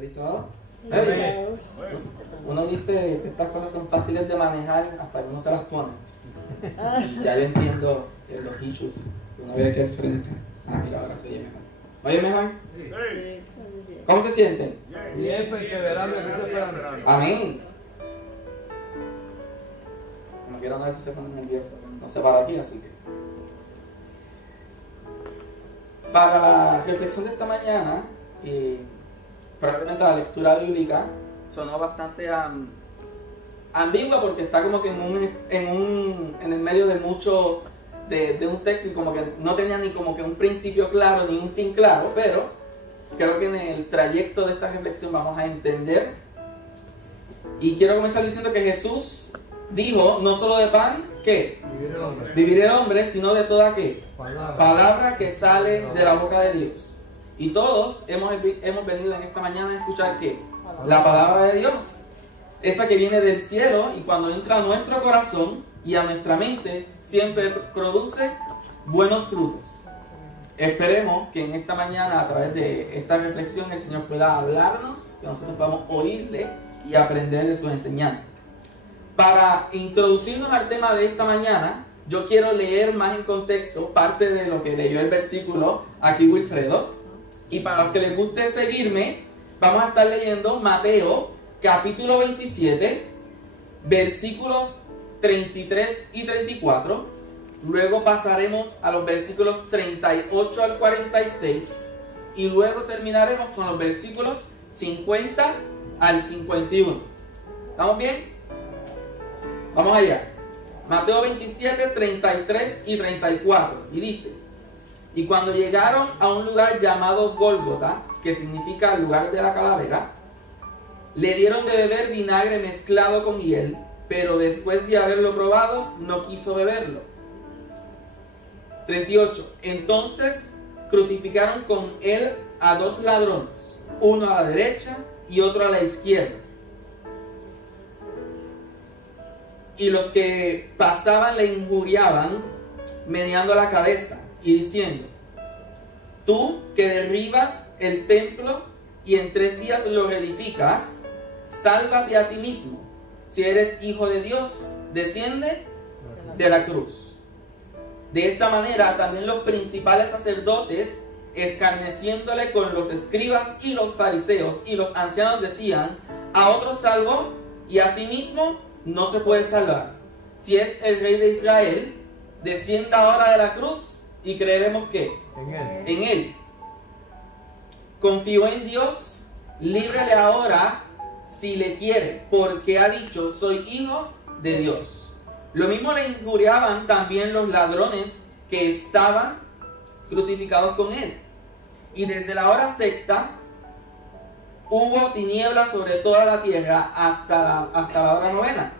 ¿Feliz sábado? Hey. Uno dice que estas cosas son fáciles de manejar hasta que uno se las pone. Y ya yo entiendo los issues que uno ve aquí al frente. Ah, mira, ahora se oye mejor. ¿Oye mejor? Sí. ¿Cómo se sienten? Bien, perseverando, que estoy esperando. Amén. No quiero no ver si se ponen nerviosos. No se para aquí, así que. Para la reflexión de esta mañana, probablemente la lectura bíblica sonó bastante ambigua porque está como que en el medio de mucho de un texto y como que no tenía ni como que un principio claro ni un fin claro, pero creo que en el trayecto de esta reflexión vamos a entender. Y quiero comenzar diciendo que Jesús dijo, no solo de pan, ¿qué? Vivir el hombre, sino de toda ¿qué? Palabra que sale de la boca de Dios. Y todos hemos venido en esta mañana a escuchar ¿qué? La palabra de Dios. Esa que viene del cielo y cuando entra a nuestro corazón y a nuestra mente, siempre produce buenos frutos. Esperemos que en esta mañana, a través de esta reflexión, el Señor pueda hablarnos, que nosotros podamos oírle y aprender de sus enseñanzas. Para introducirnos al tema de esta mañana, yo quiero leer más en contexto parte de lo que leyó el versículo aquí Wilfredo. Y para los que les guste seguirme, vamos a estar leyendo Mateo capítulo 27, versículos 33 y 34. Luego pasaremos a los versículos 38 al 46. Y luego terminaremos con los versículos 50 al 51. ¿Estamos bien? Vamos allá. Mateo 27, 33 y 34. Y dice: y cuando llegaron a un lugar llamado Gólgota, que significa lugar de la calavera, le dieron de beber vinagre mezclado con hiel, pero después de haberlo probado, no quiso beberlo. 38. Entonces crucificaron con él a dos ladrones, uno a la derecha y otro a la izquierda. Y los que pasaban le injuriaban, meneando la cabeza y diciendo: tú que derribas el templo y en 3 días lo reedificas, sálvate a ti mismo. Si eres hijo de Dios, desciende de la cruz. De esta manera también los principales sacerdotes, escarneciéndole con los escribas y los fariseos y los ancianos, decían: a otro salvó y a sí mismo no se puede salvar. Si es el rey de Israel, descienda ahora de la cruz y creeremos que en él. Confió en Dios, líbrele ahora si le quiere, porque ha dicho: soy hijo de Dios. Lo mismo le injuriaban también los ladrones que estaban crucificados con él. Y desde la hora sexta hubo tinieblas sobre toda la tierra hasta la hora novena.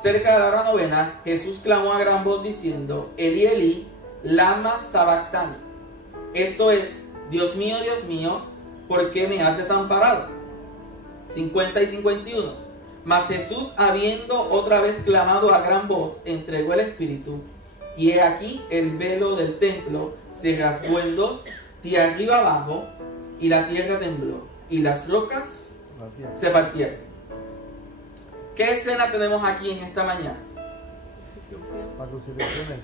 Cerca de la hora novena, Jesús clamó a gran voz diciendo: Eli, Eli, lama sabactani. Esto es: Dios mío, ¿por qué me has desamparado? 50 y 51. Mas Jesús, habiendo otra vez clamado a gran voz, entregó el Espíritu. Y he aquí el velo del templo se rasgó en dos, de arriba abajo, y la tierra tembló, y las rocas se partieron. ¿Qué escena tenemos aquí en esta mañana?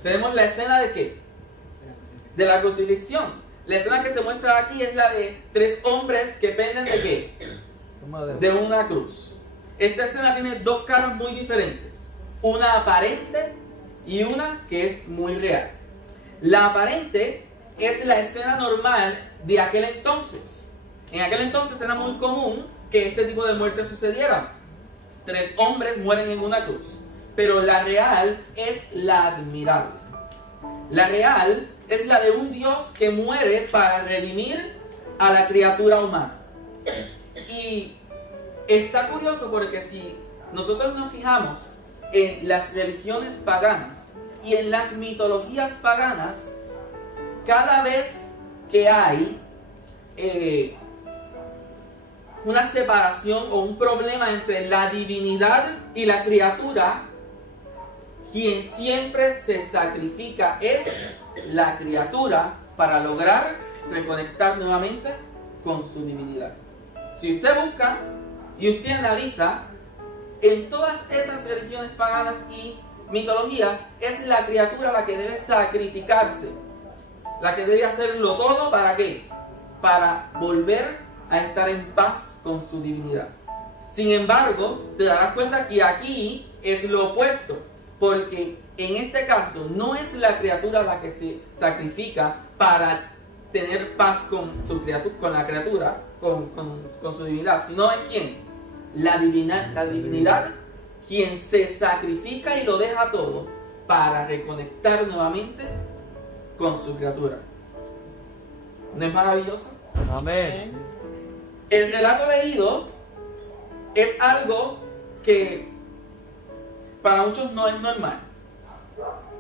Tenemos la escena de ¿qué? De la crucifixión. La escena que se muestra aquí es la de 3 hombres que penden de ¿qué? De una cruz. Esta escena tiene 2 caras muy diferentes. Una aparente y una que es muy real. La aparente es la escena normal de aquel entonces. En aquel entonces era muy común que este tipo de muertes sucedieran. 3 hombres mueren en una cruz. Pero la real es la admirable. La real es la de un Dios que muere para redimir a la criatura humana. Y está curioso porque si nosotros nos fijamos en las religiones paganas y en las mitologías paganas, cada vez que hay una separación o un problema entre la divinidad y la criatura, quien siempre se sacrifica es la criatura para lograr reconectar nuevamente con su divinidad. Si usted busca y usted analiza, en todas esas religiones paganas y mitologías, es la criatura la que debe sacrificarse, la que debe hacerlo todo. ¿Para qué? Para volver a estar en paz con su divinidad. Sin embargo, te darás cuenta que aquí es lo opuesto, porque en este caso no es la criatura la que se sacrifica para tener paz con su criatura, con su divinidad, sino es ¿quién? La divinidad quien se sacrifica y lo deja todo para reconectar nuevamente con su criatura. ¿No es maravilloso? Amén. El relato leído es algo que para muchos no es normal.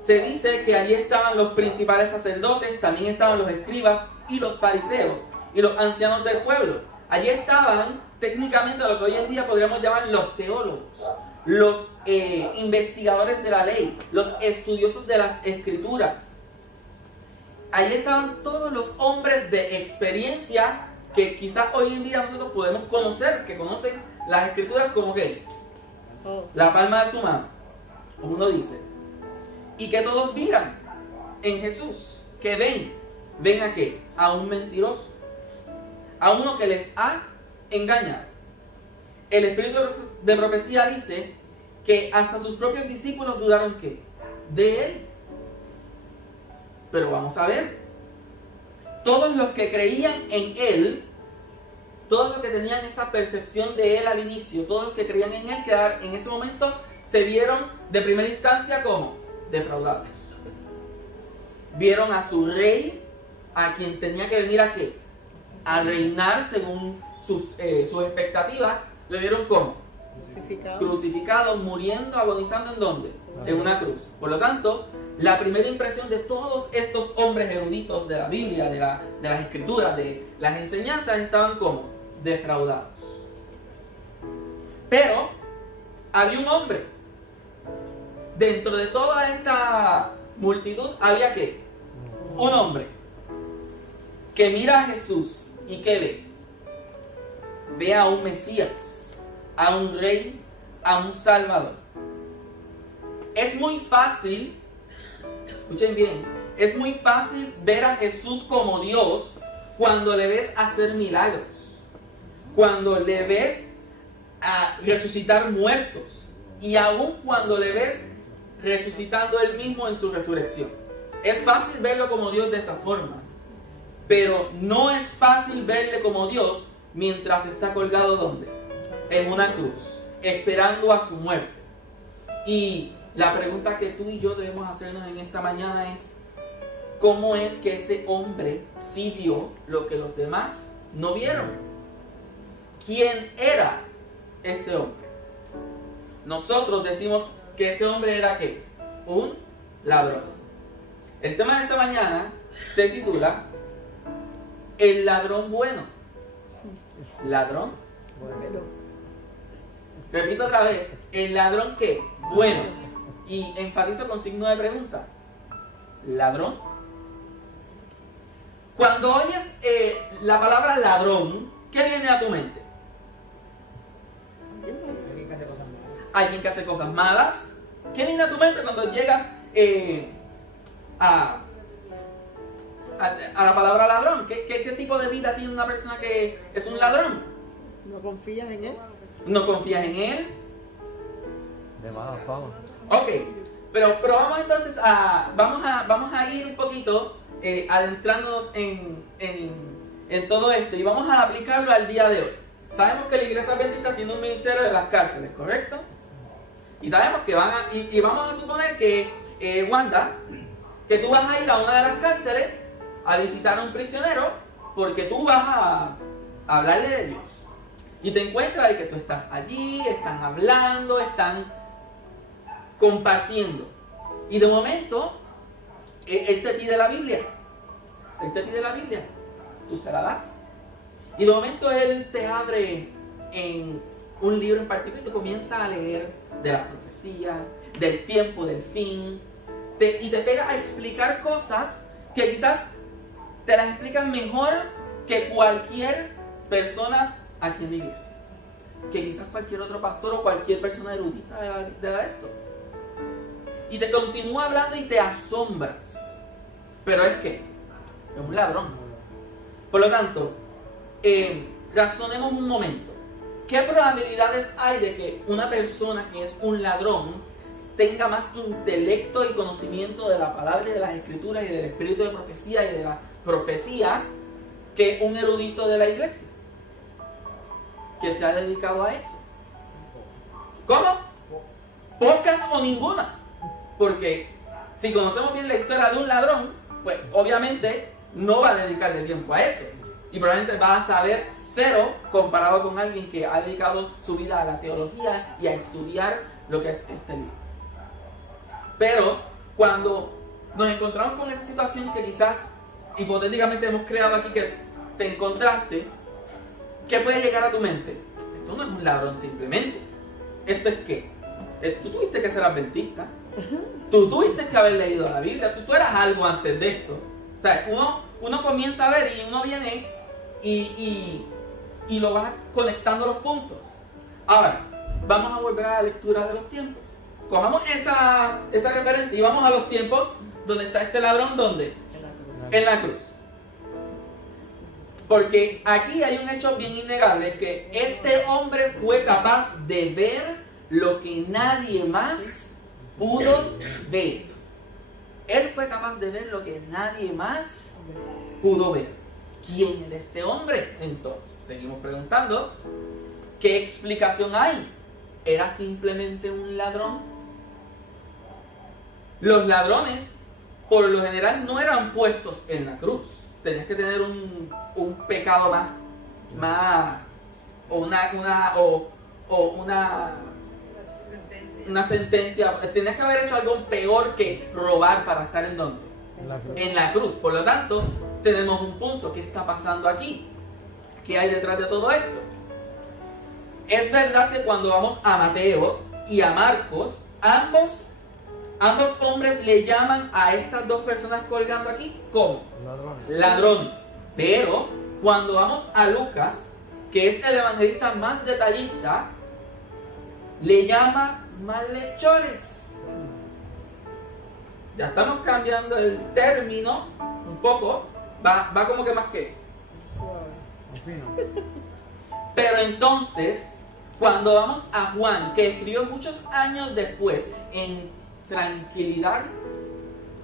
Se dice que allí estaban los principales sacerdotes, también estaban los escribas y los fariseos y los ancianos del pueblo. Allí estaban técnicamente lo que hoy en día podríamos llamar los teólogos, los investigadores de la ley, los estudiosos de las escrituras. Allí estaban todos los hombres de experiencia que quizás hoy en día nosotros podemos conocer, que conocen las escrituras como que la palma de su mano, como uno dice, y que todos miran en Jesús, que ven a qué, a un mentiroso, a uno que les ha engañado. El espíritu de profecía dice que hasta sus propios discípulos dudaron ¿qué? De él. Pero vamos a ver, todos los que creían en él, todos los que tenían esa percepción de él al inicio, todos los que creían en él, que en ese momento se vieron de primera instancia como defraudados. Vieron a su rey, a quien tenía que venir a qué, a reinar según sus expectativas, lo vieron como crucificado, muriendo, agonizando. ¿En dónde? En una cruz. Por lo tanto, la primera impresión de todos estos hombres eruditos de la Biblia, de las escrituras, de las enseñanzas, estaban como defraudados. Pero había un hombre dentro de toda esta multitud. Había ¿qué? Un hombre que mira a Jesús y que ve a un Mesías, a un rey, a un Salvador. Es muy fácil, escuchen bien, es muy fácil ver a Jesús como Dios cuando le ves hacer milagros, cuando le ves a resucitar muertos y aún cuando le ves resucitando él mismo en su resurrección. Es fácil verlo como Dios de esa forma, pero no es fácil verle como Dios mientras está colgado ¿dónde? En una cruz, esperando a su muerte. Y la pregunta que tú y yo debemos hacernos en esta mañana es: ¿cómo es que ese hombre sí vio lo que los demás no vieron? ¿Quién era ese hombre? Nosotros decimos que ese hombre era ¿qué? Un ladrón. El tema de esta mañana se titula El ladrón bueno. ¿Ladrón? Bueno. Repito otra vez, el ladrón ¿qué? Bueno. Y enfatizo con signo de pregunta. ¿Ladrón? Cuando oyes la palabra ladrón, ¿qué viene a tu mente? Alguien que hace cosas malas. ¿Alguien que hace cosas malas? ¿Qué viene a tu mente cuando llegas a la palabra ladrón? ¿Qué tipo de vida tiene una persona que es un ladrón? ¿No confías en él? ¿No confías en él? De mala fama. Ok, pero vamos entonces vamos a ir un poquito adentrándonos en todo esto y vamos a aplicarlo al día de hoy. Sabemos que la Iglesia Adventista tiene un ministerio de las cárceles, ¿correcto? Y sabemos que y vamos a suponer que Wanda, que tú vas a ir a una de las cárceles a visitar a un prisionero porque tú vas a hablarle de Dios. Y te encuentras de que tú estás allí, están hablando, están compartiendo. Y de momento, él te pide la Biblia. Él te pide la Biblia. Tú se la das. Y de momento él te abre en un libro en particular y te comienza a leer de la profecía, del tiempo, del fin. Y te pega a explicar cosas que quizás te las explican mejor que cualquier persona aquí en la iglesia que quizás cualquier otro pastor o cualquier persona erudita de esto. Y te continúa hablando y te asombras. Pero es que es un ladrón. Por lo tanto, razonemos un momento. ¿Qué probabilidades hay de que una persona que es un ladrón tenga más intelecto y conocimiento de la palabra y de las escrituras y del espíritu de profecía y de las profecías que un erudito de la iglesia que se ha dedicado a eso? ¿Cómo? Pocas o ninguna. Porque si conocemos bien la historia de un ladrón, pues obviamente no va a dedicarle tiempo a eso. Y probablemente va a saber cero comparado con alguien que ha dedicado su vida a la teología y a estudiar lo que es este libro. Pero cuando nos encontramos con esta situación que quizás hipotéticamente hemos creado aquí, que te encontraste, ¿qué puede llegar a tu mente? Esto no es un ladrón simplemente. ¿Esto es qué? Tú tuviste que ser adventista. Tú tuviste que haber leído la Biblia. Tú eras algo antes de esto. O sea, uno comienza a ver y uno viene y lo va conectando los puntos. Ahora, vamos a volver a la lectura de los tiempos. Cojamos esa referencia y vamos a los tiempos donde está este ladrón. ¿Dónde? En la cruz. Porque aquí hay un hecho bien innegable, que este hombre fue capaz de ver lo que nadie más pudo ver. Él fue capaz de ver lo que nadie más pudo ver. ¿Quién era este hombre? Entonces, seguimos preguntando, ¿qué explicación hay? ¿Era simplemente un ladrón? Los ladrones, por lo general, no eran puestos en la cruz. Tenías que tener un pecado más o una sentencia. Tenías que haber hecho algo peor que robar para estar ¿en dónde? En la cruz. Por lo tanto, tenemos un punto. ¿Qué está pasando aquí? ¿Qué hay detrás de todo esto? Es verdad que cuando vamos a Mateo y a Marcos, ambos hombres le llaman a estas dos personas colgando aquí, ¿cómo? Ladrones. Pero cuando vamos a Lucas, que es el evangelista más detallista, le llama malhechores. Ya estamos cambiando el término un poco. Va como que más que. Pero entonces, cuando vamos a Juan, que escribió muchos años después, en tranquilidad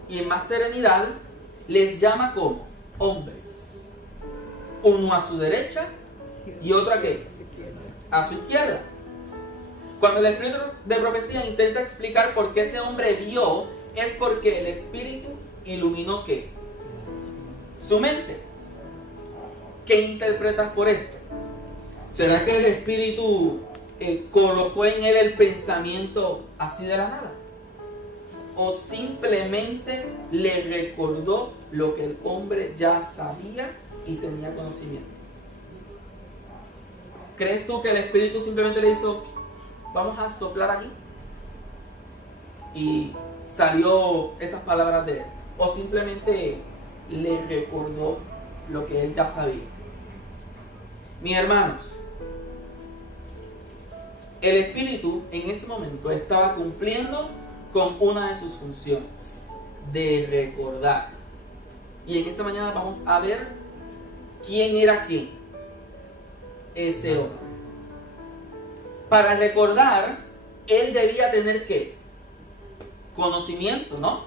y en más serenidad, les llama como hombres. Uno a su derecha y otro a qué? A su izquierda. Cuando el espíritu de profecía intenta explicar por qué ese hombre vio, es porque el espíritu iluminó ¿qué? Su mente. ¿Qué interpretas por esto? ¿Será que el espíritu colocó en él el pensamiento así de la nada? ¿O simplemente le recordó lo que el hombre ya sabía y tenía conocimiento? ¿Crees tú que el espíritu simplemente le hizo, vamos a soplar aquí? Y salió esas palabras de él. ¿O simplemente le recordó lo que él ya sabía? Mis hermanos, el espíritu en ese momento estaba cumpliendo con una de sus funciones, de recordar. Y en esta mañana vamos a ver quién era quién, ese hombre. Para recordar, él debía tener ¿qué? Conocimiento, ¿no?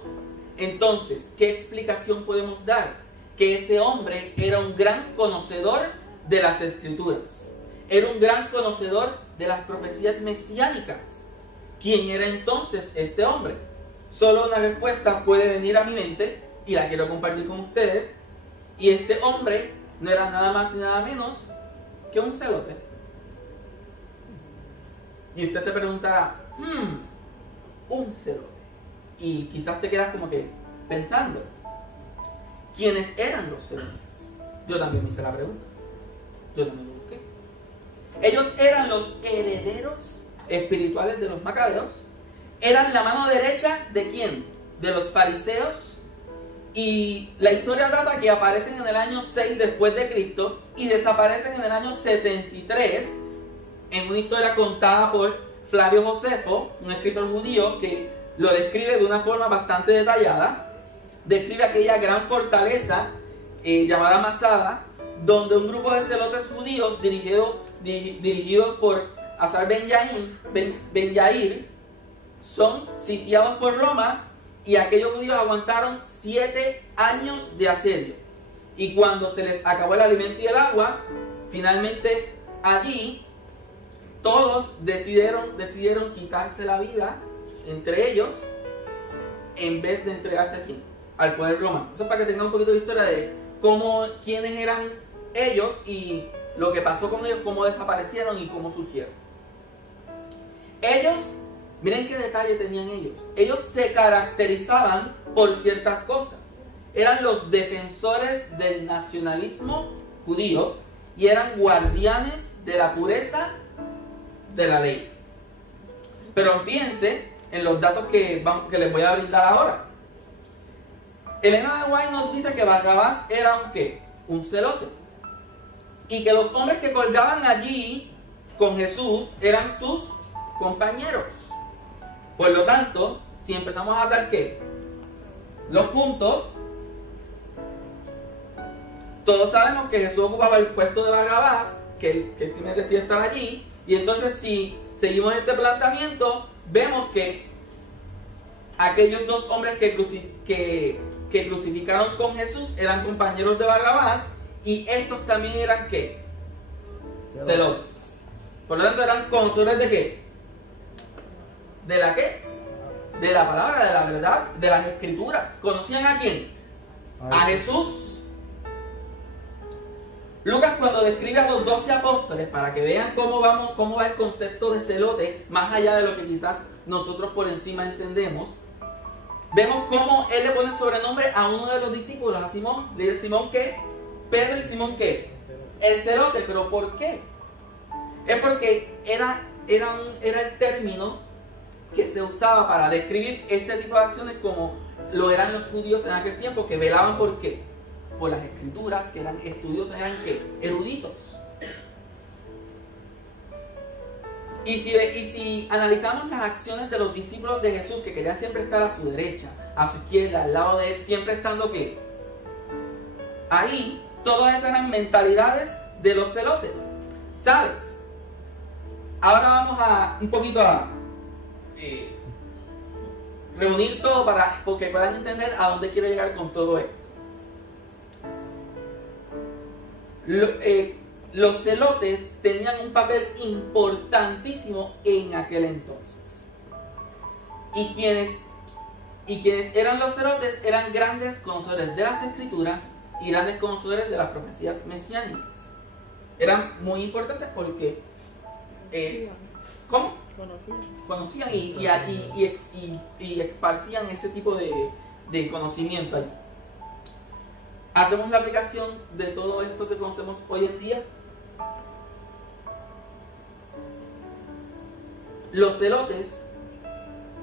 Entonces, ¿qué explicación podemos dar? Que ese hombre era un gran conocedor de las escrituras. Era un gran conocedor de las profecías mesiánicas. ¿Quién era entonces este hombre? Solo una respuesta puede venir a mi mente y la quiero compartir con ustedes. Y este hombre no era nada más ni nada menos que un celote. Y usted se preguntará, un celote. Y quizás te quedas como que pensando, ¿quiénes eran los celotes? Yo también me hice la pregunta. Yo también lo busqué. Ellos eran los herederos espirituales de los macabeos. Eran la mano derecha ¿de quién? De los fariseos Y la historia trata que aparecen en el año 6 después de Cristo y desaparecen en el año 73 en una historia contada por Flavio Josefo, un escritor judío que lo describe de una forma bastante detallada. Describe aquella gran fortaleza llamada Masada, donde un grupo de celotes judíos dirigidos por Azar Ben Yair son sitiados por Roma, y aquellos judíos aguantaron 7 años de asedio. Y cuando se les acabó el alimento y el agua, finalmente allí todos decidieron quitarse la vida entre ellos en vez de entregarse aquí al poder romano. Eso es para que tengan un poquito de historia de quiénes eran ellos y lo que pasó con ellos, cómo desaparecieron y cómo surgieron. Ellos, miren qué detalle tenían ellos. Ellos se caracterizaban por ciertas cosas. Eran los defensores del nacionalismo judío y eran guardianes de la pureza de la ley. Pero fíjense en los datos que les voy a brindar ahora. Elena de White nos dice que Barrabás era un ¿qué? Un celote. Y que los hombres que colgaban allí con Jesús eran sus compañeros. Por lo tanto, si empezamos a dar ¿qué? Los puntos, todos sabemos que Jesús ocupaba el puesto de Barrabás, que sí merecía estar allí. Y entonces si seguimos este planteamiento, vemos que aquellos dos hombres que crucificaron con Jesús eran compañeros de Barrabás, y estos también eran ¿qué? Celotes. Por lo tanto eran conocedores de ¿qué? ¿De la qué? De la palabra, de la verdad, de las escrituras. ¿Conocían a quién? A Jesús. Lucas, cuando describe a los 12 apóstoles, para que vean cómo va el concepto de celote, más allá de lo que quizás nosotros por encima entendemos, vemos cómo él le pone sobrenombre a uno de los discípulos, a Simón. Le dice: Simón, ¿qué? Pedro. Y Simón, ¿qué? El celote. ¿Pero por qué? Es porque era el término que se usaba para describir este tipo de acciones, como lo eran los judíos en aquel tiempo, que velaban por ¿qué? Por las escrituras, que eran estudiosos, eran ¿qué? Eruditos. Y si analizamos las acciones de los discípulos de Jesús, que querían siempre estar a su derecha, a su izquierda, al lado de él, siempre estando ¿qué? Ahí, todas esas eran mentalidades de los celotes. ¿Sabes? Ahora vamos a un poquito a reunir todo porque puedan entender a dónde quiero llegar con todo esto. Los celotes tenían un papel importantísimo en aquel entonces. Y quienes eran los celotes eran grandes conocedores de las escrituras y grandes conocedores de las profecías mesiánicas. Eran muy importantes porque ¿cómo? Conocían y esparcían ese tipo de conocimiento allí. ¿Hacemos la aplicación de todo esto que conocemos hoy en día? Los celotes,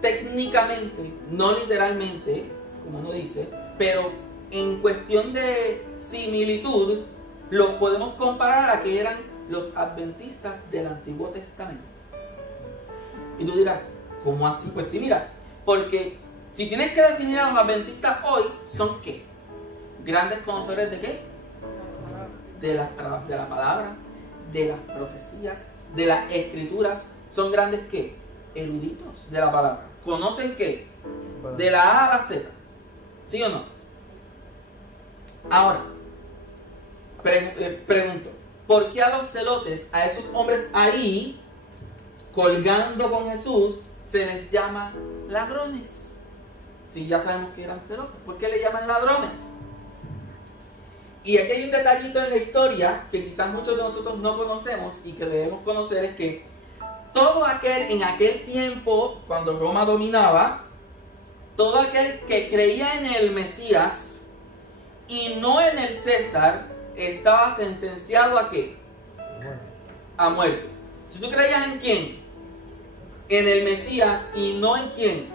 técnicamente, no literalmente, como uno dice, pero en cuestión de similitud, los podemos comparar a que eran los adventistas del Antiguo Testamento. Y tú dirás, ¿cómo así? Pues sí, mira, porque si tienes que definir a los adventistas hoy, ¿son qué? Grandes conocedores de qué? De la palabra, de las profecías, de las escrituras. Son grandes ¿qué? Eruditos de la palabra. ¿Conocen qué? De la A a la Z. ¿Sí o no? Ahora, pregunto, ¿por qué a los celotes, a esos hombres ahí, colgando con Jesús, se les llama ladrones? Si ya sabemos que eran celotes, ¿por qué le llaman ladrones? Y aquí hay un detallito en la historia que quizás muchos de nosotros no conocemos y que debemos conocer, es que en aquel tiempo, cuando Roma dominaba, todo aquel que creía en el Mesías y no en el César, estaba sentenciado ¿a qué? A muerte. Si tú creías en quién, en el Mesías y no en quién,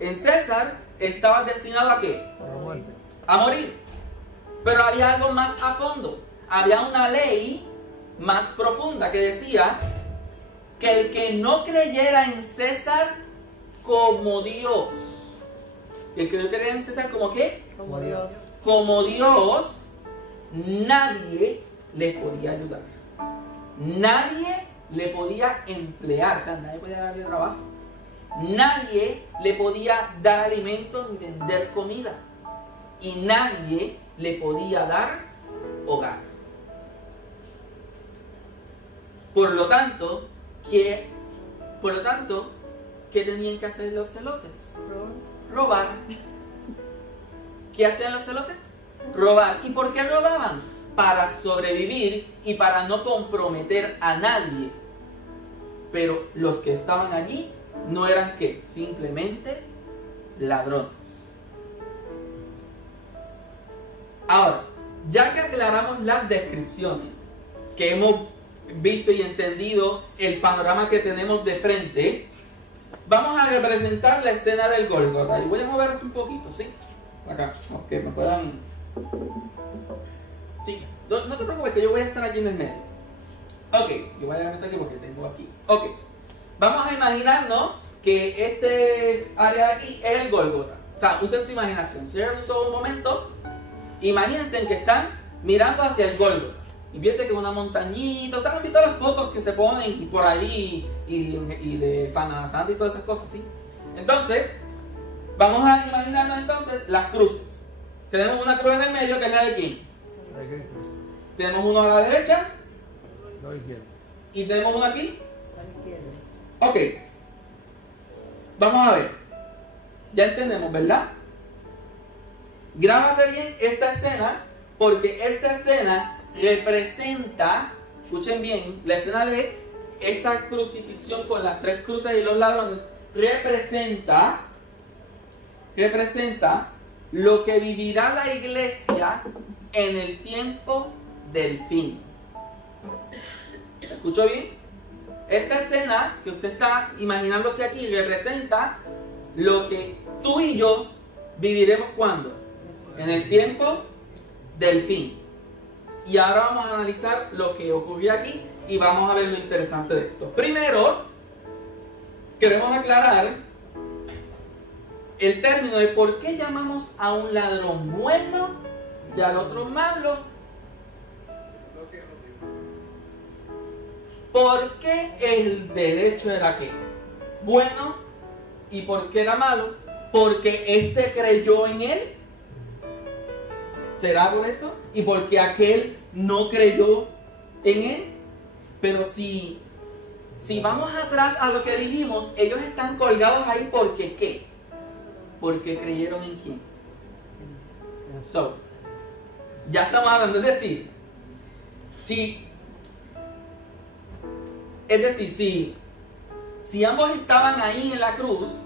en César, estabas destinado ¿a qué? a morir. Pero había algo más a fondo. Había una ley más profunda que decía que el que no creyera en César como Dios, el que no creyera en César como ¿qué? Como Dios. Como Dios, nadie le podía ayudar. Nadie le podía emplear, o sea, nadie podía darle trabajo. Nadie le podía dar alimento ni vender comida. Y nadie le podía dar hogar. Por lo tanto, ¿qué tenían que hacer los celotes? Robar. ¿Qué hacían los celotes? Robar. ¿Y por qué robaban? Para sobrevivir y para no comprometer a nadie. Pero los que estaban allí no eran ¿qué? Simplemente ladrones. Ahora, ya que aclaramos las descripciones, que hemos visto y entendido el panorama que tenemos de frente, vamos a representar la escena del Gólgota. Y voy a mover esto un poquito, ¿sí? Acá, que me puedan... Sí, no te preocupes que yo voy a estar aquí en el medio. Ok, yo voy a meter aquí porque tengo aquí. Ok, vamos a imaginarnos que este área de aquí es el Gólgota. O sea, usen su imaginación. Cierren sus ojos un momento. Imagínense que están mirando hacia el Gólgota. Y piensen que es una montañita. Ustedes han visto las fotos que se ponen por ahí y de Semana Santa y todas esas cosas, ¿sí? Entonces, vamos a imaginarnos entonces las cruces. Tenemos una cruz en el medio que es la de quién. Tenemos uno a la derecha. No izquierda. Y tenemos uno aquí. A la izquierda. Ok. Vamos a ver. Ya entendemos, ¿verdad? Grábate bien esta escena, porque esta escena representa, escuchen bien, la escena de esta crucifixión con las tres cruces y los ladrones representa lo que vivirá la iglesia en el tiempo del fin. ¿Escuchó bien? Esta escena que usted está imaginándose aquí representa lo que tú y yo viviremos cuando, en el tiempo del fin. Y ahora vamos a analizar lo que ocurrió aquí y vamos a ver lo interesante de esto. Primero, queremos aclarar el término de por qué llamamos a un ladrón bueno y al otro malo. ¿Por qué el derecho era qué? Bueno, ¿y por qué era malo? Porque este creyó en él. ¿Será por eso? ¿Y porque aquel no creyó en él? Pero si vamos atrás a lo que dijimos, ellos están colgados ahí porque ¿qué? Porque creyeron en quién. So, ya estamos hablando, es decir, si ambos estaban ahí en la cruz,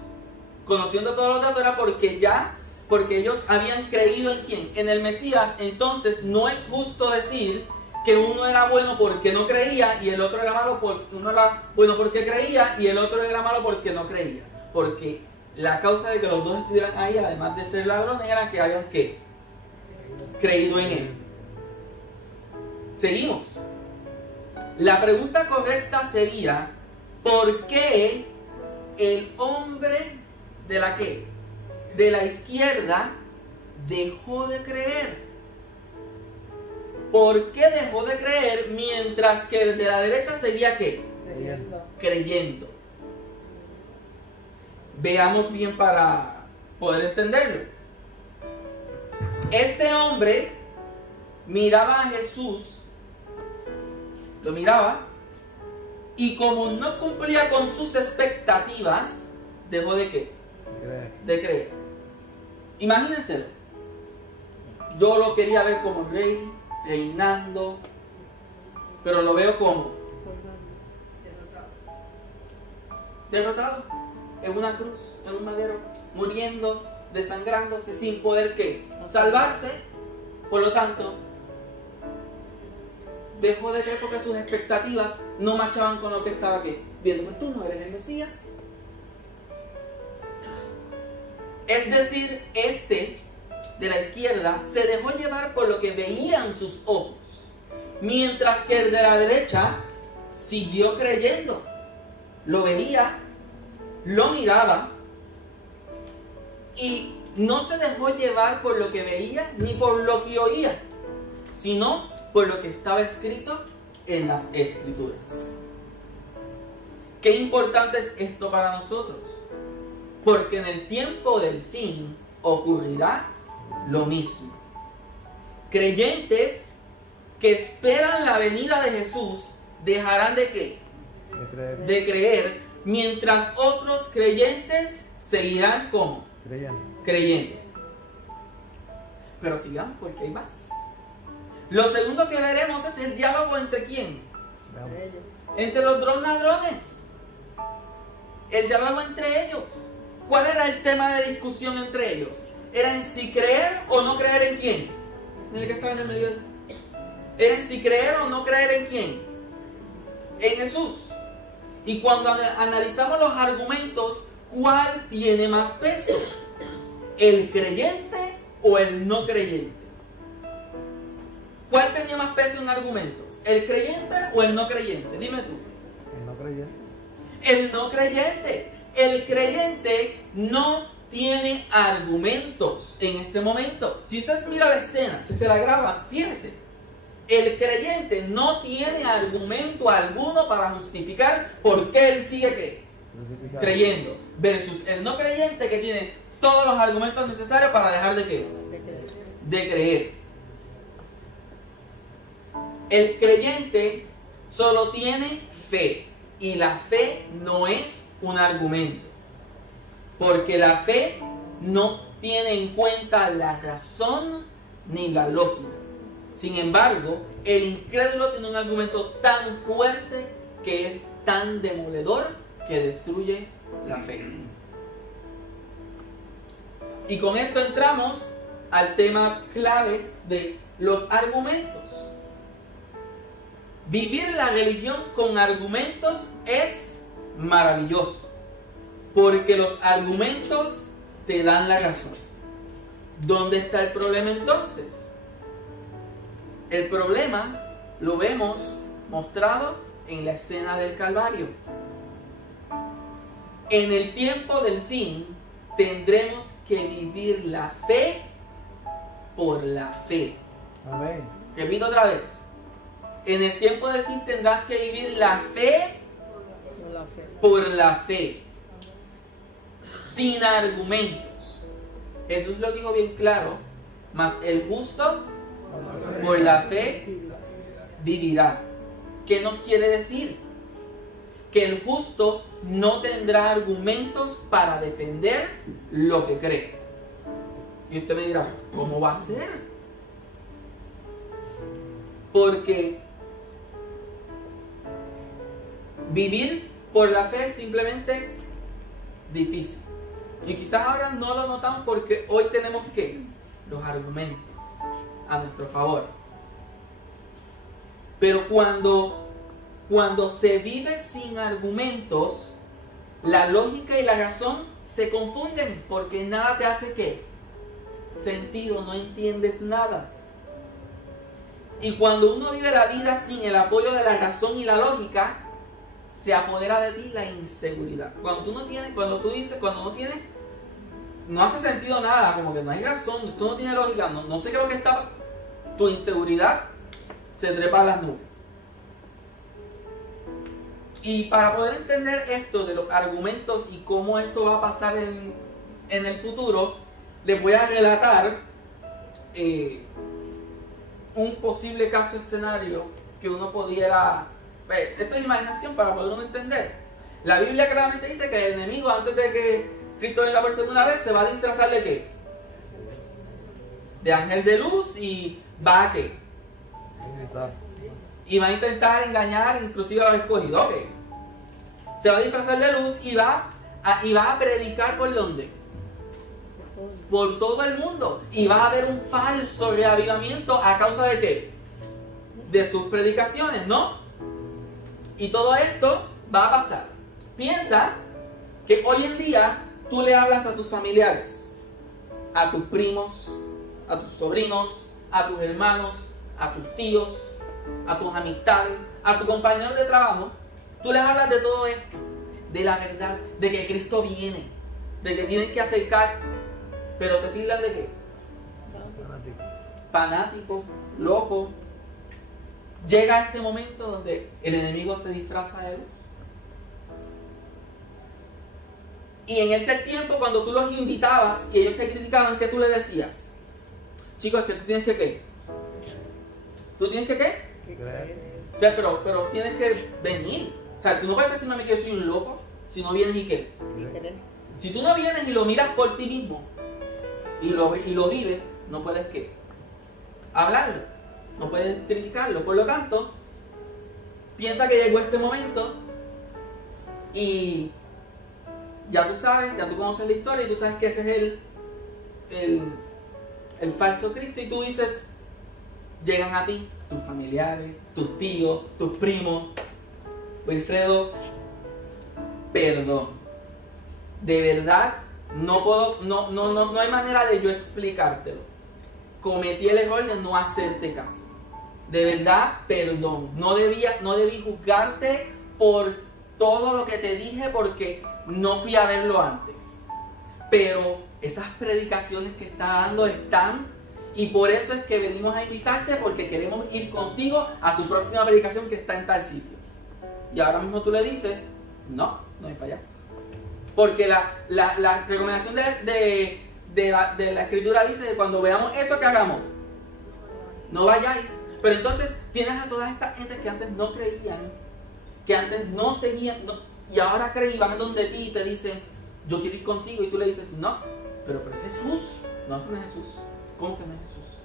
conociendo todos los datos, era porque ellos habían creído en quién, en el Mesías. Entonces no es justo decir que uno era bueno porque no creía y el otro era malo porque uno era bueno porque creía y el otro era malo porque no creía. Porque la causa de que los dos estuvieran ahí, además de ser ladrones, era que habían ¿qué? Creído en él. Seguimos. La pregunta correcta sería: ¿por qué el hombre de la ¿qué? De la izquierda dejó de creer? ¿Por qué dejó de creer mientras que el de la derecha seguía ¿qué? Creyendo. Veamos bien para poder entenderlo. Este hombre miraba a Jesús, lo miraba, y como no cumplía con sus expectativas, dejó de ¿qué? De creer. Imagínenselo. Yo lo quería ver como rey, reinando, pero lo veo como derrotado en una cruz, en un madero, muriendo, desangrándose, sin poder ¿qué? Salvarse. Por lo tanto, dejó de creer porque sus expectativas no machaban con lo que estaba ¿qué? Viendo. Pues tú no eres el Mesías. Es decir, de la izquierda se dejó llevar por lo que veían sus ojos, mientras que el de la derecha siguió creyendo. Lo veía, lo miraba y no se dejó llevar por lo que veía ni por lo que oía, sino por lo que estaba escrito en las Escrituras. Qué importante es esto para nosotros, porque en el tiempo del fin ocurrirá lo mismo. Creyentes que esperan la venida de Jesús dejarán de ¿qué? De creer, mientras otros creyentes seguirán como creyendo. Pero sigamos porque hay más. Lo segundo que veremos es el diálogo entre ¿quién? Ellos. Entre los dos ladrones. El diálogo entre ellos. ¿Cuál era el tema de discusión entre ellos? Era en si creer o no creer en quién. Mira que estaba en el medio. Era en si creer o no creer en quién. En Jesús. Y cuando analizamos los argumentos, ¿cuál tiene más peso? ¿El creyente o el no creyente? ¿Cuál tenía más peso en argumentos? ¿El creyente o el no creyente? Dime tú. El no creyente. El no creyente. El creyente no tiene argumentos en este momento. Si usted mira la escena, si se la graba, fíjese. El creyente no tiene argumento alguno para justificar por qué él sigue ¿qué? Creyendo. Versus el no creyente que tiene todos los argumentos necesarios para dejar de ¿qué? De creer. El creyente solo tiene fe. Y la fe no es un argumento. Porque la fe no tiene en cuenta la razón ni la lógica. Sin embargo, el incrédulo tiene un argumento tan fuerte que es tan demoledor que destruye la fe. Y con esto entramos al tema clave de los argumentos. Vivir la religión con argumentos es maravilloso, porque los argumentos te dan la razón. ¿Dónde está el problema entonces? El problema lo vemos mostrado en la escena del Calvario. En el tiempo del fin tendremos que vivir la fe por la fe. Amén. Repito otra vez. En el tiempo del fin tendrás que vivir la fe Por la fe. por la fe. Sin argumentos. Jesús lo dijo bien claro. Mas el justo por la fe vivirá. ¿Qué nos quiere decir? Que el justo no tendrá argumentos para defender lo que cree. Y usted me dirá, ¿cómo va a ser? Porque vivir por la fe es simplemente difícil. Y quizás ahora no lo notamos porque hoy tenemos ¿qué? Los argumentos a nuestro favor. Pero cuando se vive sin argumentos, la lógica y la razón se confunden porque nada te hace ¿qué? Sentido, no entiendes nada. Y cuando uno vive la vida sin el apoyo de la razón y la lógica, se apodera de ti la inseguridad. Cuando tú no tienes, cuando no tienes, no hace sentido nada, como que no hay razón, esto no tiene lógica, no sé qué es lo que está, tu inseguridad se trepa a las nubes. Y para poder entender esto de los argumentos y cómo esto va a pasar en el futuro, les voy a relatar un posible caso escenario que uno pudiera ver. Esto es imaginación para poder uno entender. La Biblia claramente dice que el enemigo, antes de que Cristo venga por segunda vez, se va a disfrazar de ¿qué? De ángel de luz y va a ¿qué? Y va a intentar engañar inclusive a los escogidos. ¿Ok? Se va a disfrazar de luz y va a predicar ¿por dónde? Por todo el mundo. Y va a haber un falso reavivamiento a causa de ¿qué? De sus predicaciones, ¿no? Y todo esto va a pasar. Piensa que hoy en día tú le hablas a tus familiares, a tus primos, a tus sobrinos, a tus hermanos, a tus tíos, a tus amistades, a tus compañeros de trabajo, tú les hablas de todo esto, de la verdad, de que Cristo viene, de que tienen que acercar, pero te tildan de qué? Fanático, loco. Llega este momento donde el enemigo se disfraza de luz. Y en ese tiempo, cuando tú los invitabas y ellos te criticaban, ¿qué tú les decías? Chicos, es que tú tienes que ¿qué? ¿Tú tienes que qué? Pero tienes que venir. O sea, tú no puedes decirme a mí que yo soy un loco si no vienes y qué. Si tú no vienes y lo miras por ti mismo y lo vives, no puedes qué. Hablarlo. No puedes criticarlo. Por lo tanto, piensa que llegó este momento y ya tú sabes, ya tú conoces la historia y tú sabes que ese es el falso Cristo, y tú dices, llegan a ti tus familiares, tus tíos, tus primos. Wilfredo, perdón. De verdad, no hay manera de yo explicártelo. Cometí el error de no hacerte caso. De verdad, perdón. No debí juzgarte por todo lo que te dije porque no fui a verlo antes. Pero esas predicaciones que está dando están, y por eso es que venimos a invitarte, porque queremos ir contigo a su próxima predicación que está en tal sitio. Y ahora mismo tú le dices, no es para allá. Porque la recomendación de la Escritura dice que cuando veamos eso, que hagamos, no vayáis. Pero entonces tienes a todas estas gentes que antes no creían, que antes no seguían, y ahora creen y van donde ti y te dicen, yo quiero ir contigo, y tú le dices, no, pero es Jesús. No, eso no es Jesús. ¿Cómo que no es Jesús?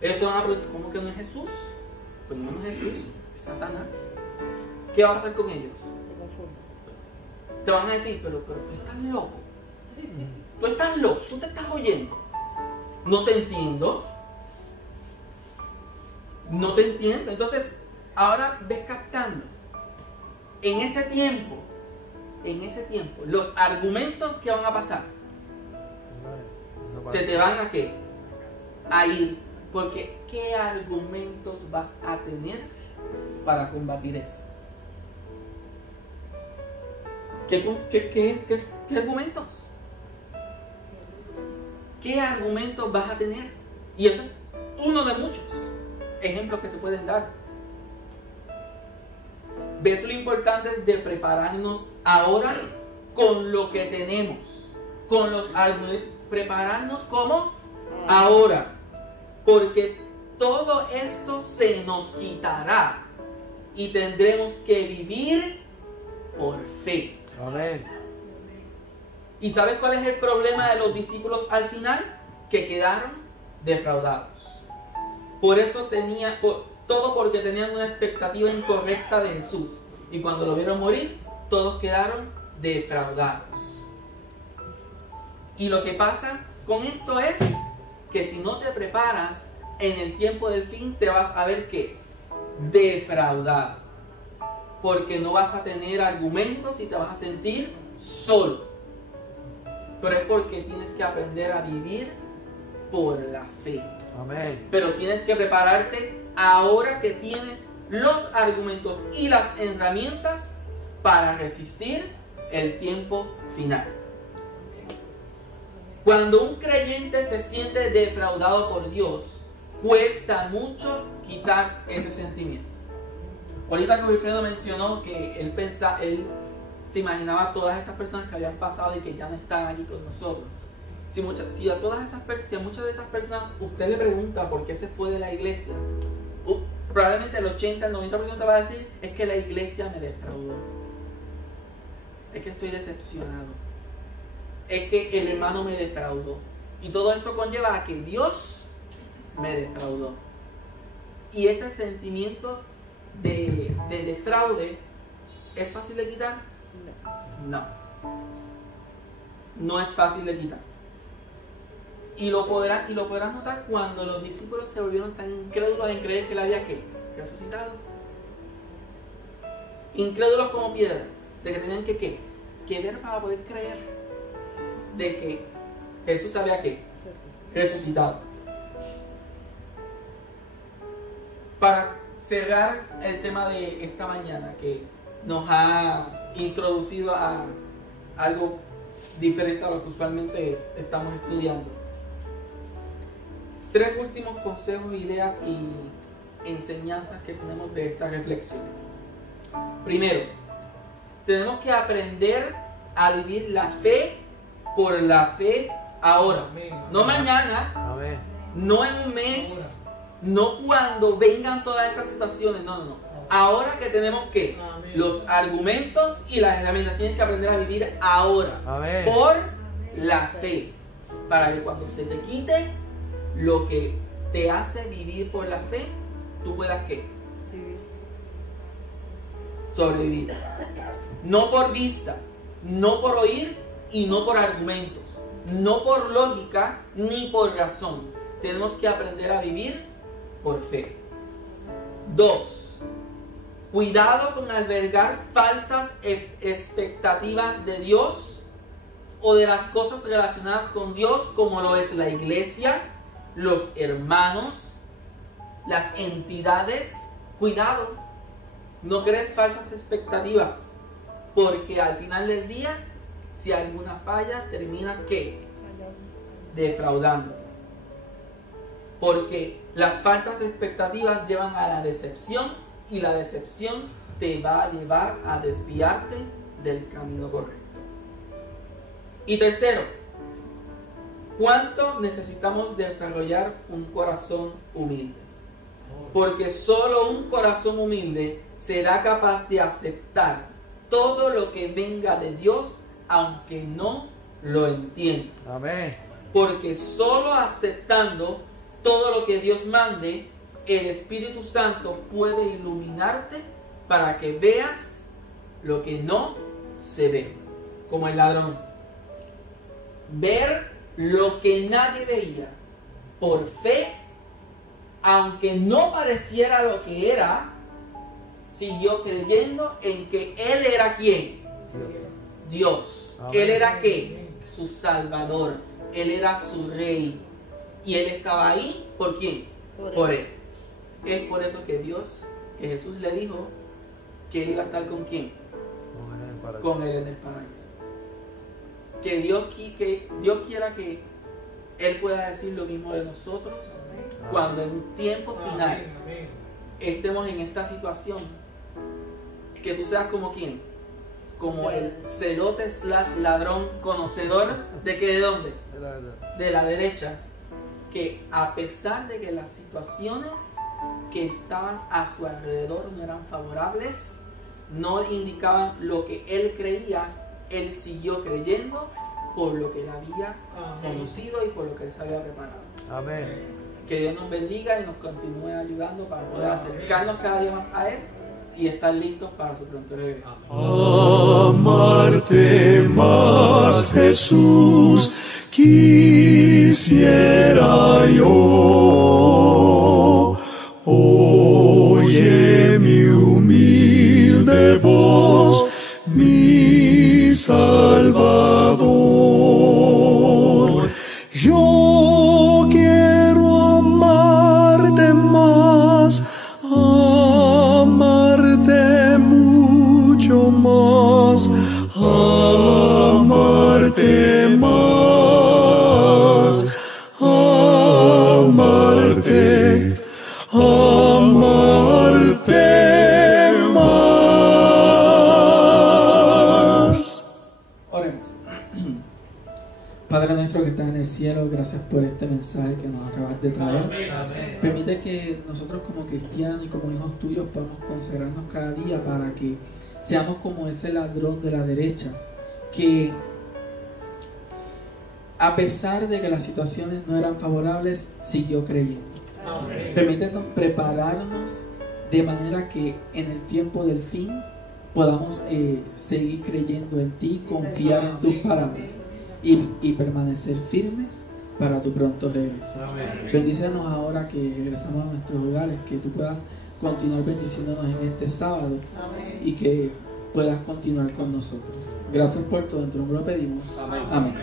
Ellos te van a preguntar, ¿cómo que no es Jesús? Pues no es Jesús, es Satanás. ¿Qué va a pasar con ellos? Te van a decir, pero tú estás loco. Tú estás loco, tú te estás oyendo. No te entiendo. No te entiendo. Entonces, ahora ves captando. En ese tiempo, los argumentos que van a pasar, se te van a ¿qué? A ir. Porque ¿qué argumentos vas a tener para combatir eso? ¿Qué argumentos? ¿Qué argumentos vas a tener? Y eso es uno de muchos ejemplos que se pueden dar. ¿Ves lo importante de prepararnos ahora con lo que tenemos? Con los argumentos. Prepararnos como ahora. Porque todo esto se nos quitará y tendremos que vivir por fe. Amén. ¿Y sabes cuál es el problema de los discípulos al final? Que quedaron defraudados. Por eso todo porque tenían una expectativa incorrecta de Jesús. Y cuando lo vieron morir, todos quedaron defraudados. Y lo que pasa con esto es que si no te preparas, en el tiempo del fin te vas a ver ¿qué? Defraudado. Porque no vas a tener argumentos y te vas a sentir solo. Pero es porque tienes que aprender a vivir por la fe. Amén. Pero tienes que prepararte ahora que tienes los argumentos y las herramientas para resistir el tiempo final. Cuando un creyente se siente defraudado por Dios, cuesta mucho quitar ese sentimiento. Ahorita que Wilfredo mencionó que él se imaginaba a todas estas personas que habían pasado y que ya no están aquí con nosotros. Si a muchas de esas personas usted le pregunta por qué se fue de la iglesia, probablemente el 80, el 90% te va a decir, es que la iglesia me defraudó. Es que estoy decepcionado. Es que el hermano me defraudó. Y todo esto conlleva a que Dios me defraudó. Y ese sentimiento de defraude, ¿es fácil de quitar? No. No es fácil de quitar. Y lo podrás notar cuando los discípulos se volvieron tan incrédulos en creer que él había resucitado. Incrédulos como piedra, de que tenían que ver para poder creer de que Jesús había resucitado. Para cerrar el tema de esta mañana, que nos ha introducido a algo diferente a lo que usualmente estamos estudiando. 3 últimos consejos, ideas y enseñanzas que tenemos de esta reflexión. Primero, tenemos que aprender a vivir la fe por la fe ahora. No mañana, Amén. no en un mes, no cuando vengan todas estas situaciones, no. Ahora que tenemos que los argumentos y las herramientas, tienes que aprender a vivir ahora. Amén. Por la fe, para que cuando se te quite lo que te hace vivir por la fe, tú puedas ¿qué? Sobrevivir. No por vista, no por oír y no por argumentos, no por lógica ni por razón. Tenemos que aprender a vivir por fe. 2. Cuidado con albergar falsas expectativas de Dios o de las cosas relacionadas con Dios, como lo es la iglesia, los hermanos, las entidades. Cuidado, no crees falsas expectativas, porque al final del día, si alguna falla, terminas ¿qué? Defraudando. Porque las falsas expectativas llevan a la decepción, y la decepción te va a llevar a desviarte del camino correcto. Y tercero, ¿cuánto necesitamos desarrollar un corazón humilde? Porque solo un corazón humilde será capaz de aceptar todo lo que venga de Dios, aunque no lo entiendas. Amén. Porque solo aceptando todo lo que Dios mande, el Espíritu Santo puede iluminarte para que veas lo que no se ve. Como el ladrón. Ver lo que nadie veía por fe, aunque no pareciera lo que era, siguió creyendo en que Él era ¿quién? Dios. Amén. Él era ¿qué? Su Salvador. Él era su Rey. Y Él estaba ahí, ¿por quién? Por Él. Es por eso que Jesús le dijo que Él iba a estar ¿con quién? Con Él en el paraíso. Que Dios quiera que Él pueda decir lo mismo de nosotros cuando en un tiempo final estemos en esta situación. Que tú seas como ¿quién? Como el celote / ladrón conocedor de que ¿de dónde? De la derecha. Que a pesar de que las situaciones que estaban a su alrededor no eran favorables, no indicaban lo que él creía, él siguió creyendo por lo que él había conocido y por lo que él se había preparado. Amén. Que Dios nos bendiga y nos continúe ayudando para poder acercarnos cada día más a Él y estar listos para su pronto regreso. Amarte más, Jesús, quisiera yo. Oye mi humilde voz, mi Salvador. Yo quiero amarte más, amarte mucho más, amarte más, amarte, amarte más. Oremos. Padre nuestro que estás en el cielo, gracias por este mensaje que nos acabas de traer. Permite que nosotros como cristianos y como hijos tuyos podamos consagrarnos cada día para que seamos como ese ladrón de la derecha, que a pesar de que las situaciones no eran favorables, siguió creyendo. Permítenos prepararnos de manera que en el tiempo del fin podamos seguir creyendo en ti, confiar en tus palabras y permanecer firmes para tu pronto regreso. Bendícenos ahora que regresamos a nuestros hogares, que tú puedas continuar bendiciéndonos en este sábado y que puedas continuar con nosotros. Gracias por todo, en tu nombre lo pedimos. Amén. Amén.